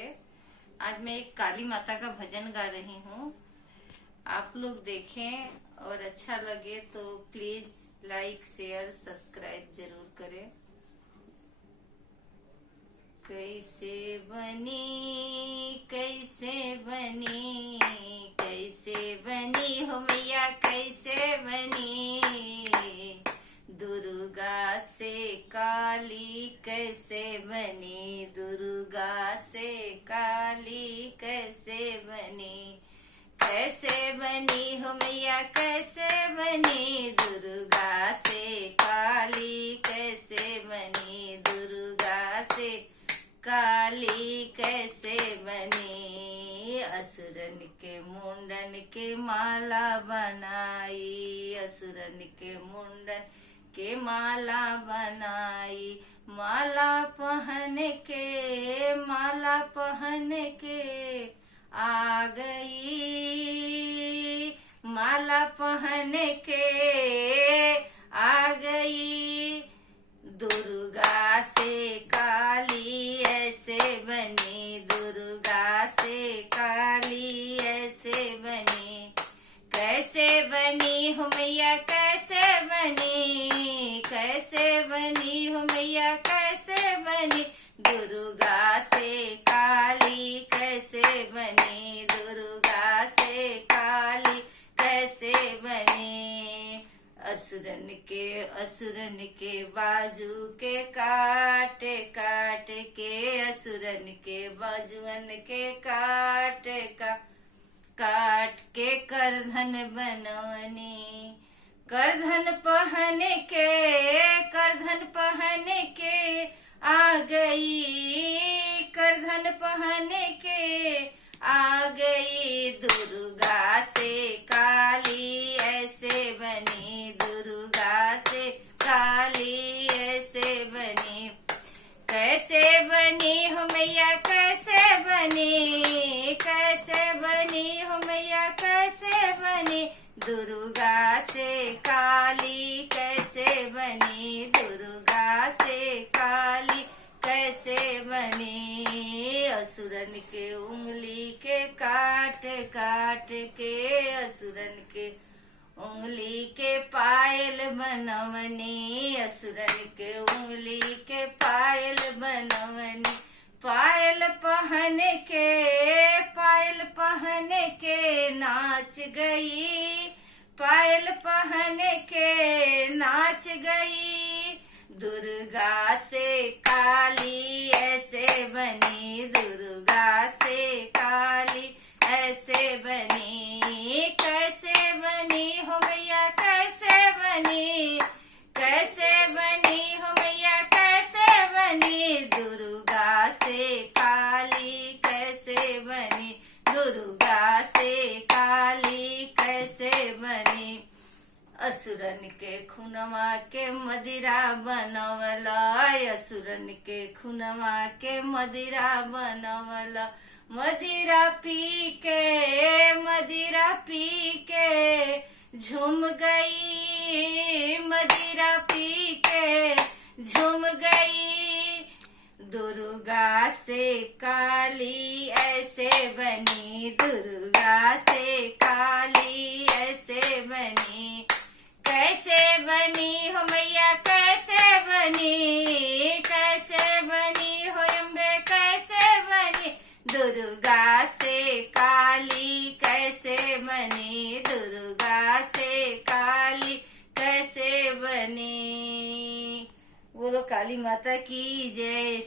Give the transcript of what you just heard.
नमस्ते। आज मैं एक काली माता का भजन गा रही हूँ। आप लोग देखें और अच्छा लगे तो प्लीज लाइक शेयर सब्सक्राइब जरूर करें। कैसे बनी हो मैया, कैसे बनी दुर्गा से काली, कैसे बनी दुर्गा से काली, कैसे बनी हो मैया, कैसे बनी दुर्गा से काली, कैसे बनी दुर्गा से काली, कैसे बनी। असुरन के मुंडन के माला बनाई, असुरन के मुंडन के माला बनाई, माला पहन के आ गई, माला पहन के आ गई दुर्गा से काली, ऐसे बनी दुर्गा से काली, ऐसे बनी। कैसे बनी हो मैया, कैसे बनी, कैसे बनी हो मैया, कैसे बनी दुर्गा से काली, कैसे बनी दुर्गा से काली, कैसे बनी। असुरन के बाजू के काट के, असुरन के बाजुअन के काट के करधन बनवनी, करधन पहन के आ गई, करधन पहन के आ गई दुर्गा से काली, ऐसे बनी दुर्गा से काली, ऐसे बनी। कैसे बनी हो मैया, कैसे बनी, कैसे बनी हो मैया, कैसे बनी दुर्गा से काली, कैसे बनी दुर्गा से काली, कैसे बनी। असुरन के उंगली के काट के, असुरन के उंगली के पायल बनवनी, असुरन के उंगली के पायल बनवनी, पायल पहन के नाच गई, पायल पहन के नाच गई दुर्गा से काली, ऐसे बनी दुर्गा से काली, ऐसे बनी। कैसे बनी हो मैया, कैसे बनी, कैसे बनी हो मैया, कैसे बनी दुर्गा से काली, कैसे बनी दुर्गा से काली, कैसे बनी। असुरन के खुनवा के मदिरा बनवला, असुरन के खुनवा के मदिरा बनवला, मदिरा पी के झूम गई, मदिरा पी के झूम गई दुर्गा से काली, ऐसे बनी दुर्गा से काली, ऐसे बनी। कैसे बनी हो मैया, कैसे बनी, कैसे बनी हो अम्बे, कैसे बनी दुर्गा से काली, कैसे बनी दुर्गा से काली, कैसे बनी। बोलो काली माता की जय।